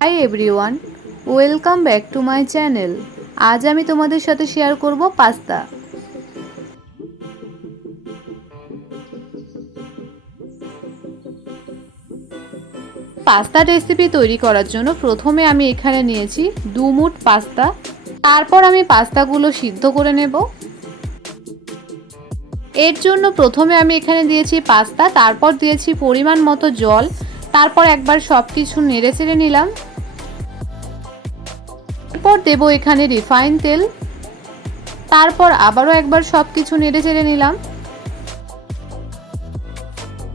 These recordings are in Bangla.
Hi everyone, welcome back to my channel. আজ আমি তোমাদের সাথে শেয়ার করব পাস্তা। পাস্তা রেসিপি তৈরি করার জন্য প্রথমে আমি এখানে নিয়েছি 2 মুঠ পাস্তা। তারপর আমি পাস্তাগুলো সিদ্ধ করে নেব। এর জন্য প্রথমে আমি এখানে দিয়েছি পাস্তা, তারপর দিয়েছি পরিমাণ মতো জল, তারপর একবার সব কিছু নেড়েচেড়ে নিলাম। এরপর দেব এখানে রিফাইন তেল, তারপর আবারও একবার সব কিছু নেড়েচেড়ে নিলাম।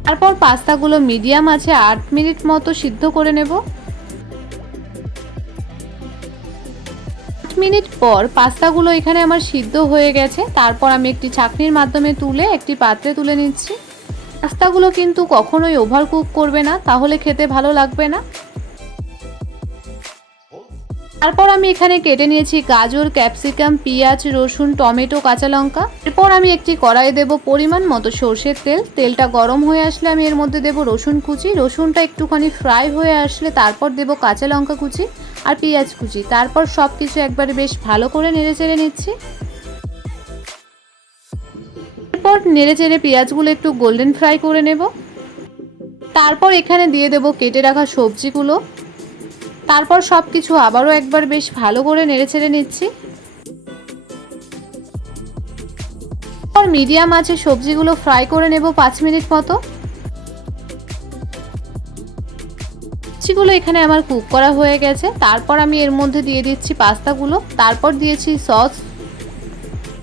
তারপর পাস্তাগুলো মিডিয়াম আছে 8 মিনিট মতো সিদ্ধ করে নেব। 8 মিনিট পর পাস্তাগুলো এখানে আমার সিদ্ধ হয়ে গেছে। তারপর আমি একটি ছাঁকনির মাধ্যমে তুলে একটি পাত্রে তুলে নিচ্ছি। পাস্তাগুলো কিন্তু কখনোই ওভার কুক করবে না, তাহলে খেতে ভালো লাগবে না। তারপর আমি এখানে কেটে নিয়েছি গাজর, ক্যাপসিকাম, পেঁয়াজ, রসুন, টমেটো, কাঁচা লঙ্কা। এরপর আমি একটি কড়াইয়ে দেব পরিমাণ মতো সরষের তেল। তেলটা গরম হয়ে আসলে আমি এর মধ্যে দেব রসুন কুচি। রসুনটা একটুখানি ফ্রাই হয়ে আসলে তারপর দেব কাঁচা লঙ্কা কুচি আর পেঁয়াজ কুচি। তারপর সব কিছু একবারে বেশ ভালো করে নেড়েচেড়ে নিচ্ছি। এরপর নেড়েচেড়ে পেঁয়াজগুলো একটু গোল্ডেন ফ্রাই করে নেব। তারপর এখানে দিয়ে দেব কেটে রাখা সবজিগুলো। তারপর সব কিছু আবারও একবার বেশ ভালো করে নেড়েচেড়ে নিচ্ছি। তারপর মিডিয়াম আঁচে সবজিগুলো ফ্রাই করে নেব 5 মিনিট মতো। সবজিগুলো এখানে আমার কুক করা হয়ে গেছে। তারপর আমি এর মধ্যে দিয়ে দিচ্ছি পাস্তাগুলো, তারপর দিয়েছি সস।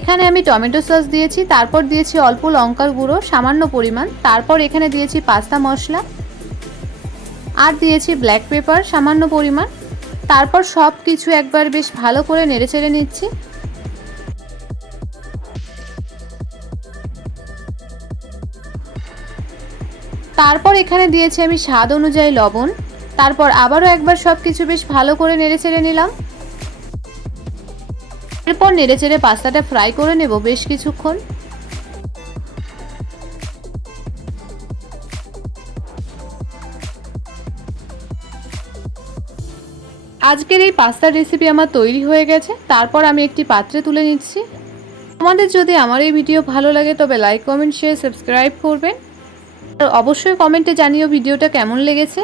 এখানে আমি টমেটো সস দিয়েছি, তারপর দিয়েছি অল্প লঙ্কার গুঁড়ো সামান্য পরিমাণ, তারপর এখানে দিয়েছি পাস্তা মশলা আর দিয়েছি ব্ল্যাক পেপার সামান্য পরিমাণ। তারপর সব কিছু একবার বেশ ভালো করে নেড়েচেড়ে নিচ্ছি। তারপর এখানে দিয়েছি আমি স্বাদ অনুযায়ী লবণ। তারপর আবারও একবার সব কিছু বেশ ভালো করে নেড়েচেড়ে নিলাম। এরপর নেড়েচেড়ে পাস্তাটা ফ্রাই করে নেব বেশ কিছুক্ষণ। আজকের এই পাস্তার রেসিপি আমার তৈরি হয়ে গেছে। তারপর আমি একটি পাত্রে তুলে নিচ্ছি। তোমাদের যদি আমার এই ভিডিও ভালো লাগে তবে লাইক, কমেন্ট, শেয়ার, সাবস্ক্রাইব করবেন। আর অবশ্যই কমেন্টে জানিও ভিডিওটা কেমন লেগেছে।